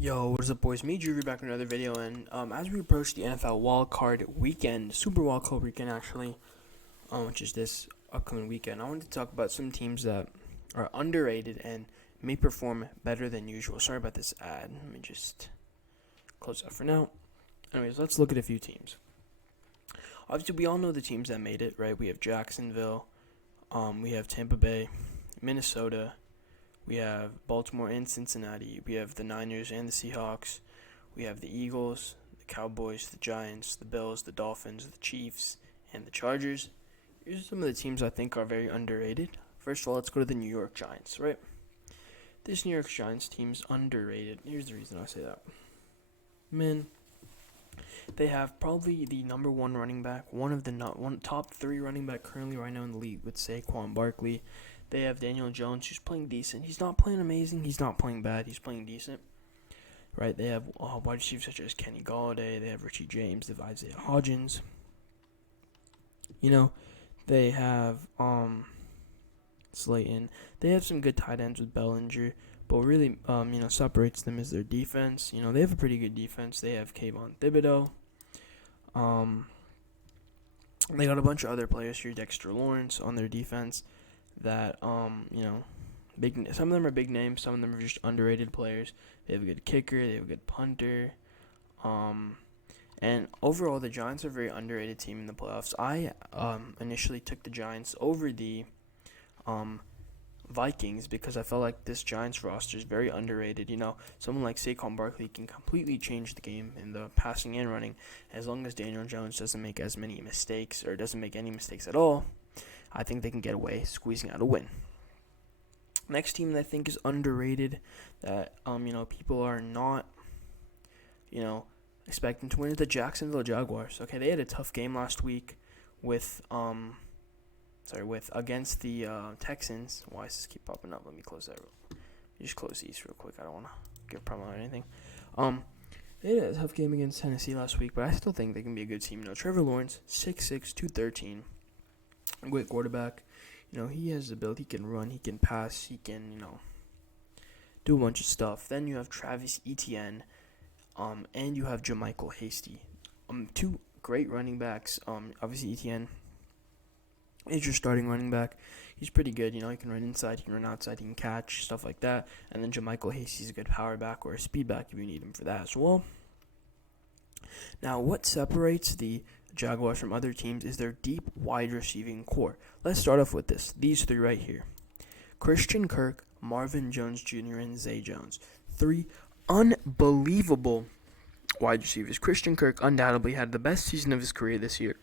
Yo, what is up, boys? Me, Drew, back with another video, and as we approach the NFL Wild Card Weekend, Super Wild Card Weekend, actually, which is this upcoming weekend, I wanted to talk about some teams that are underrated and may perform better than usual. Sorry about this ad. Let me just close that for now. Anyways, let's look at a few teams. Obviously, we all know the teams that made it, right? We have Jacksonville, we have Tampa Bay, Minnesota. We have Baltimore and Cincinnati. We have the Niners and the Seahawks. We have the Eagles, the Cowboys, the Giants, the Bills, the Dolphins, the Chiefs, and the Chargers. Here's some of the teams I think are very underrated. First of all, let's go to the New York Giants, right? This New York Giants team's underrated. Here's the reason I say that. Man, they have probably the number one running back, one of the top three running back currently right now in the league with Saquon Barkley. They have Daniel Jones, who's playing decent. He's not playing amazing. He's not playing bad. He's playing decent. Right? They have wide receivers such as Kenny Golladay. They have Richie James. They have Isaiah Hodgins. They have Slayton. They have some good tight ends with Bellinger. But what really, separates them is their defense. They have a pretty good defense. They have Kayvon Thibodeau. They got a bunch of other players here, Dexter Lawrence on their defense. That big. Some of them are big names. Some of them are just underrated players. They have a good kicker. They have a good punter. And overall, the Giants are a very underrated team in the playoffs. I initially took the Giants over the Vikings because I felt like this Giants roster is very underrated. Someone like Saquon Barkley can completely change the game in the passing and running as long as Daniel Jones doesn't make as many mistakes or doesn't make any mistakes at all. I think they can get away squeezing out a win. Next team that I think is underrated that people are not expecting to win is the Jacksonville Jaguars. Okay, they had a tough game last week with against the Texans. Why does this keep popping up? Let me close that. Just close these real quick. I don't want to give a promo or anything. They had a tough game against Tennessee last week, but I still think they can be a good team. Trevor Lawrence, 6'6", 213. Great quarterback. He has the ability. He can run. He can pass. He can, do a bunch of stuff. Then you have Travis Etienne, and you have JaMycal Hasty. Two great running backs. Obviously Etienne is your starting running back. He's pretty good. He can run inside. He can run outside. He can catch, stuff like that. And then JaMycal Hasty's a good power back or a speed back if you need him for that as well. Now, what separates the Jaguars from other teams is their deep wide receiving core. Let's start off with these three right here. Christian Kirk, Marvin Jones Jr., and Zay Jones. Three unbelievable wide receivers. Christian Kirk undoubtedly had the best season of his career this year.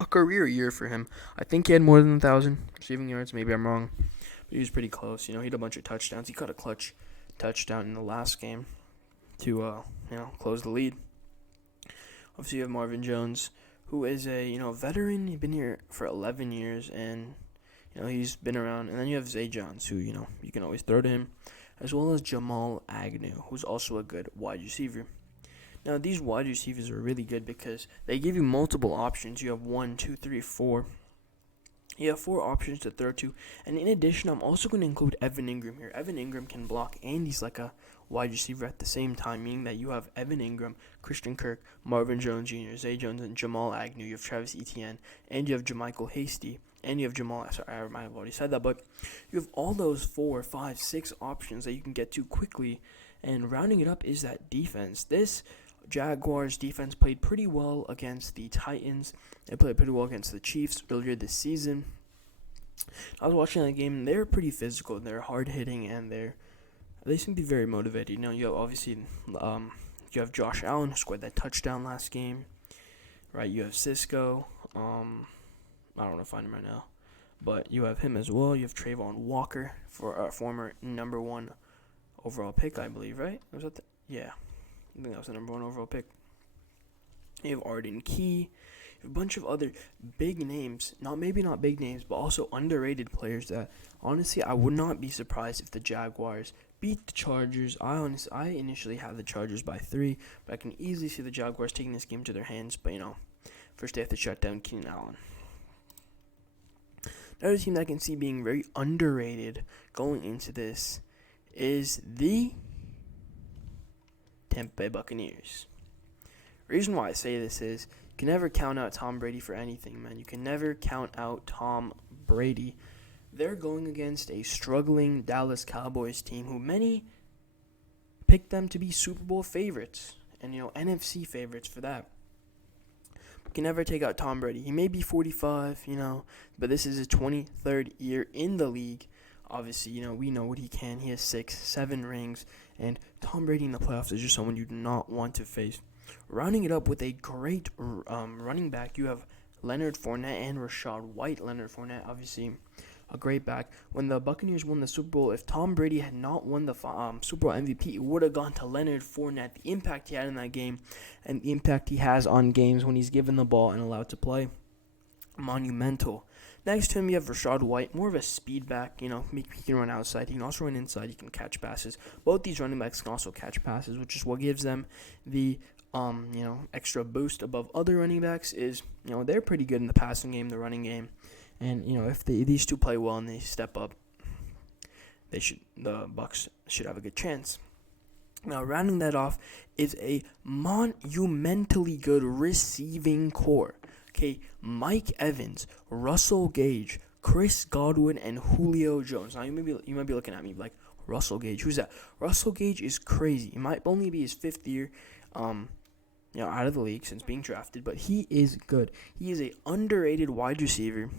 A career year for him. I think he had more than 1,000 receiving yards. Maybe I'm wrong. But he was pretty close. He had a bunch of touchdowns. He caught a clutch touchdown in the last game to close the lead. Obviously, you have Marvin Jones, who is a veteran. He's been here for 11 years, and he's been around. And then you have Zay Jones, who you can always throw to him, as well as Jamal Agnew, who's also a good wide receiver. Now, these wide receivers are really good because they give you multiple options. You have 1, 2, 3, 4. You have 4 options to throw to. And in addition, I'm also going to include Evan Ingram here. Evan Ingram can block, and he's like a wide receiver at the same time, meaning that you have Evan Ingram, Christian Kirk, Marvin Jones Jr., Zay Jones, and Jamal Agnew. You have Travis Etienne, and you have JaMycal Hasty, and you have Jamal. Sorry, I might have already said that, but you have all those 4, 5, 6 options that you can get to quickly. And rounding it up is that defense. This Jaguars defense played pretty well against the Titans. They played pretty well against the Chiefs earlier this season. I was watching that game, and they're pretty physical. They're hard hitting, and they seem to be very motivated. You have obviously you have Josh Allen, who scored that touchdown last game, right? You have Cisco. I don't know if I find him right now, but you have him as well. You have Trayvon Walker, for a former number 1 overall pick, I believe, right? Yeah. I think that was the number 1 overall pick. You have Arden Key. You have a bunch of other big names. Maybe not big names, but also underrated players that, honestly, I would not be surprised if the Jaguars beat the Chargers. I initially had the Chargers by 3, but I can easily see the Jaguars taking this game to their hands. But, first they have to shut down Keenan Allen. Another team that I can see being very underrated going into this is the Tampa Bay Buccaneers. Reason why I say this is you can never count out Tom Brady for anything, man. You can never count out Tom Brady. They're going against a struggling Dallas Cowboys team who many picked them to be Super Bowl favorites and, NFC favorites for that. You can never take out Tom Brady. He may be 45, but this is his 23rd year in the league. Obviously, we know what he can. He has 6, 7 rings, and Tom Brady in the playoffs is just someone you do not want to face. Rounding it up with a great running back, you have Leonard Fournette and Rachaad White. Leonard Fournette, obviously, a great back. When the Buccaneers won the Super Bowl, if Tom Brady had not won the Super Bowl MVP, it would have gone to Leonard Fournette. The impact he had in that game and the impact he has on games when he's given the ball and allowed to play, monumental. Next to him, you have Rachaad White, more of a speed back. He can run outside. He can also run inside. He can catch passes. Both these running backs can also catch passes, which is what gives them the extra boost above other running backs. Is they're pretty good in the passing game, the running game, and if these two play well and they step up, the Bucs should have a good chance. Now, rounding that off is a monumentally good receiving core. Okay, Mike Evans, Russell Gage, Chris Godwin, and Julio Jones. Now, you might be looking at me like, Russell Gage, who's that? Russell Gage is crazy. It might only be his 5th year, out of the league since being drafted, but he is good. He is a underrated wide receiver,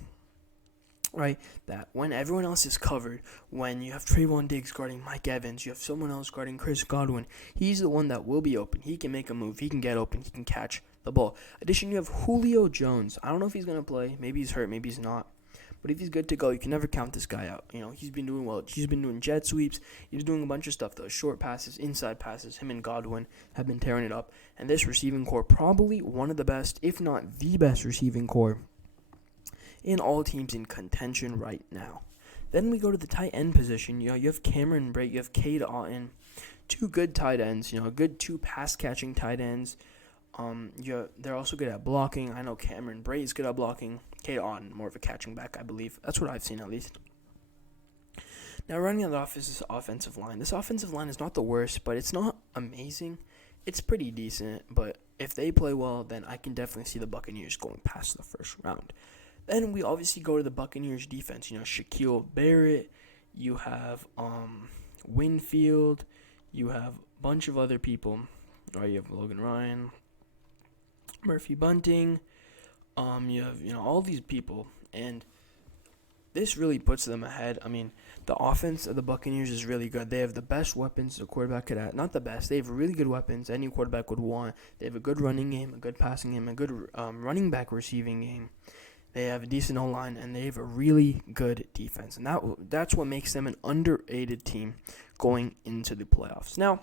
right? That when everyone else is covered, when you have Trayvon Diggs guarding Mike Evans, you have someone else guarding Chris Godwin, he's the one that will be open. He can make a move. He can get open. He can catch the ball. Addition, you have Julio Jones. I don't know if he's going to play. Maybe he's hurt. Maybe he's not. But if he's good to go, you can never count this guy out. He's been doing well. He's been doing jet sweeps. He's doing a bunch of stuff, though. Short passes, inside passes. Him and Godwin have been tearing it up. And this receiving core, probably one of the best, if not the best receiving core in all teams in contention right now. Then we go to the tight end position. You have Cameron Brate. You have Cade Otton. 2 good tight ends. Good 2 pass-catching tight ends. They're also good at blocking. I know Cameron Brate is good at blocking. Cade Otton, more of a catching back, I believe. That's what I've seen, at least. Now, running it off is this offensive line. This offensive line is not the worst, but it's not amazing. It's pretty decent, but if they play well, then I can definitely see the Buccaneers going past the first round. Then we obviously go to the Buccaneers defense. Shaquille Barrett. You have Winfield. You have a bunch of other people. Right, you have Logan Ryan, Murphy Bunting. You have all these people, and this really puts them ahead. The offense of the Buccaneers is really good. They have the best weapons the quarterback could have. Not the best. They have really good weapons any quarterback would want. They have a good running game, a good passing game, a good running back receiving game. They have a decent O-line, and they have a really good defense. And that's what makes them an underrated team going into the playoffs. Now,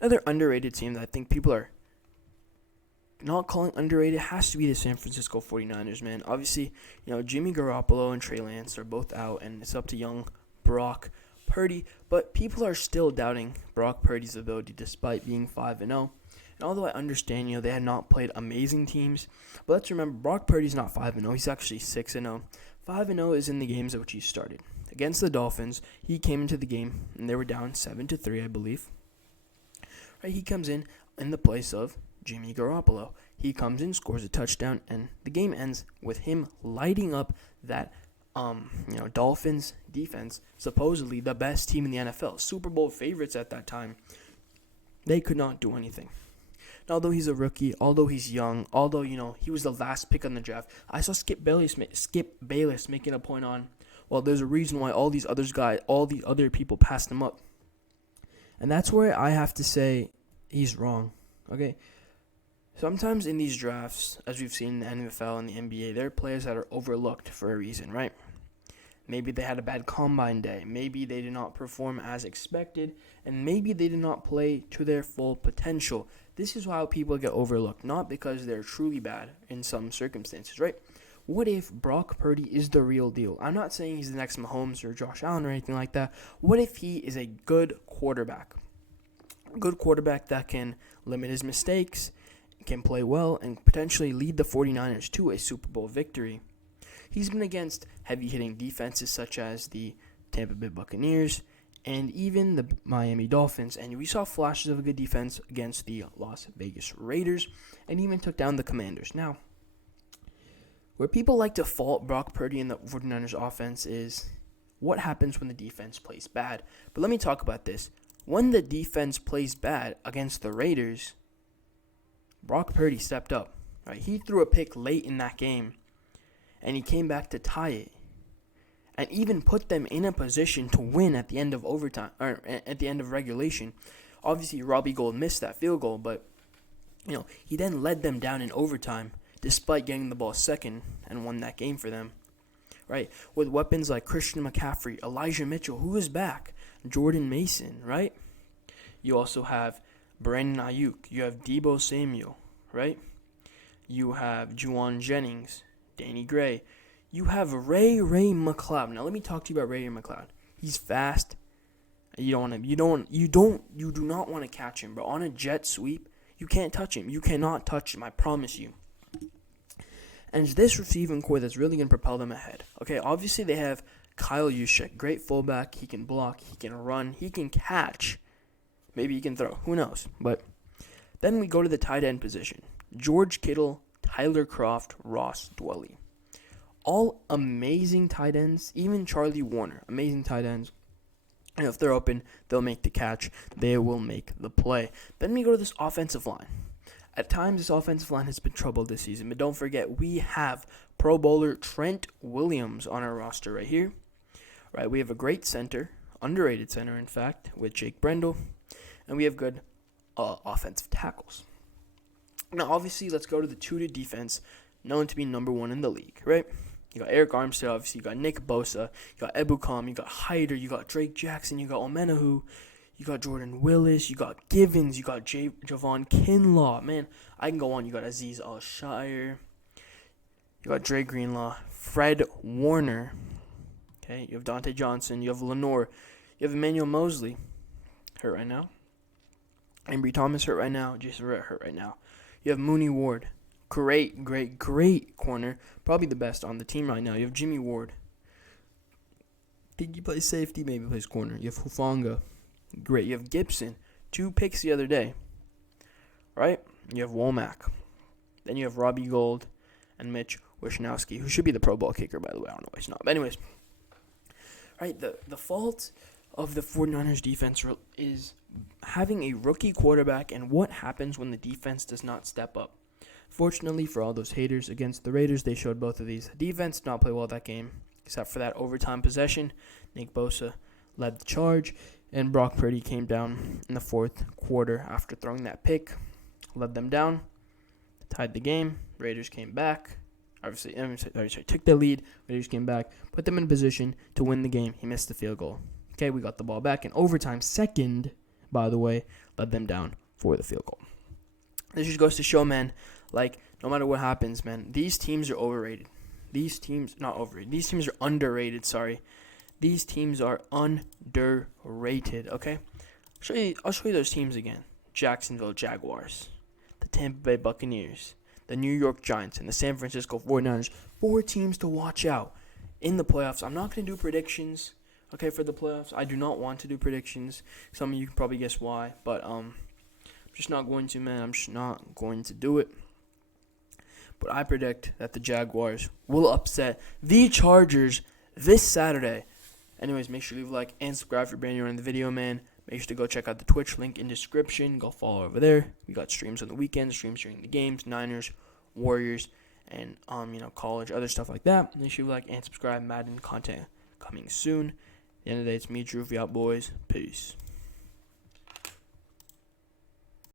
another underrated team that I think people are not calling underrated has to be the San Francisco 49ers, man. Obviously, Jimmy Garoppolo and Trey Lance are both out, and it's up to young Brock Purdy. But people are still doubting Brock Purdy's ability despite being 5-0. And although I understand, they had not played amazing teams, but let's remember, Brock Purdy's not 5-0. He's actually 6-0. 5-0 is in the games at which he started. Against the Dolphins, he came into the game, and they were down 7-3, I believe. Right, he comes in the place of Jimmy Garoppolo. He comes in, scores a touchdown, and the game ends with him lighting up that Dolphins defense, supposedly the best team in the NFL, Super Bowl favorites at that time. They could not do anything. And although he's a rookie, although he's young, although he was the last pick on the draft, I saw Skip Bayless making a point on, well, there's a reason why all these other people passed him up, and that's where I have to say he's wrong. Okay. Sometimes in these drafts, as we've seen in the NFL and the NBA, there are players that are overlooked for a reason, right? Maybe they had a bad combine day. Maybe they did not perform as expected. And maybe they did not play to their full potential. This is how people get overlooked, not because they're truly bad in some circumstances, right? What if Brock Purdy is the real deal? I'm not saying he's the next Mahomes or Josh Allen or anything like that. What if he is a good quarterback? A good quarterback that can limit his mistakes, can play well, and potentially lead the 49ers to a Super Bowl victory. He's been against heavy-hitting defenses such as the Tampa Bay Buccaneers and even the Miami Dolphins. And we saw flashes of a good defense against the Las Vegas Raiders, and even took down the Commanders. Now, where people like to fault Brock Purdy and the 49ers offense is what happens when the defense plays bad. But let me talk about this. When the defense plays bad against the Raiders, Brock Purdy stepped up. Right? He threw a pick late in that game, and he came back to tie it, and even put them in a position to win at the end of overtime, or at the end of regulation. Obviously, Robbie Gould missed that field goal, but he then led them down in overtime, despite getting the ball second, and won that game for them. Right? With weapons like Christian McCaffrey, Elijah Mitchell, who is back, Jordan Mason, right? You also have Brandon Ayuk. You have Deebo Samuel, right? You have Juwan Jennings, Danny Gray. You have Ray McCloud. Now let me talk to you about Ray McCloud. He's fast. You do not want to catch him, but on a jet sweep, you can't touch him. You cannot touch him, I promise you. And it's this receiving core that's really going to propel them ahead. Okay, obviously they have Kyle Juszczyk, great fullback. He can block, he can run, he can catch. Maybe he can throw. Who knows? But then we go to the tight end position. George Kittle, Tyler Kroft, Ross Dwelley. All amazing tight ends. Even Charlie Warner, amazing tight ends. And if they're open, they'll make the catch. They will make the play. Then we go to this offensive line. At times, this offensive line has been troubled this season. But don't forget, we have Pro Bowler Trent Williams on our roster right here. Right, we have a great center, underrated center, in fact, with Jake Brendel. And we have good offensive tackles. Now, obviously, let's go to the Tudor defense, known to be number one in the league, right? You got Eric Armstead, obviously. You got Nick Bosa. You got Ebukam. You got Hyder. You got Drake Jackson. You got Omenahu. You got Jordan Willis. You got Givens. You got Javon Kinlaw. Man, I can go on. You got Aziz Al-Shire. You got Dre Greenlaw. Fred Warner. Okay, you have Dante Johnson. You have Lenore. You have Emmanuel Mosley. Hurt right now. Ambry Thomas hurt right now. Jason Verrett hurt right now. You have Mooney Ward. Great corner. Probably the best on the team right now. You have Jimmy Ward. Think he plays safety? Maybe plays corner. You have Hufanga. Great. You have Gibson. 2 picks the other day. Right? You have Womack. Then you have Robbie Gould and Mitch Wishnowsky, who should be the Pro Bowl kicker, by the way. I don't know why he's not. But anyways. Right? The fault of the 49ers defense is having a rookie quarterback and what happens when the defense does not step up. Fortunately for all those haters against the Raiders, they showed both of these. The defense did not play well that game, except for that overtime possession. Nick Bosa led the charge, and Brock Purdy came down in the fourth quarter after throwing that pick, led them down, tied the game. Raiders came back. Obviously, took the lead. Raiders came back, put them in a position to win the game. He missed the field goal. Okay, we got the ball back in overtime. Second, by the way, led them down for the field goal. This just goes to show, man, like, no matter what happens, man, these teams are overrated. These teams are underrated, sorry. These teams are underrated, okay? I'll show you those teams again. Jacksonville Jaguars, the Tampa Bay Buccaneers, the New York Giants, and the San Francisco 49ers. 4 teams to watch out in the playoffs. I'm not going to do predictions, okay, for the playoffs. I do not want to do predictions. Some of you can probably guess why, but I'm just not going to, man. I'm just not going to do it. But I predict that the Jaguars will upset the Chargers this Saturday. Anyways, make sure you leave a like and subscribe if you're brand new on the video, man. Make sure to go check out the Twitch link in description. Go follow over there. We got streams on the weekends, streams during the games, Niners, Warriors, and college, other stuff like that. Make sure you like and subscribe. Madden content coming soon. At the end of the day, it's me, Drew, out, boys. Peace.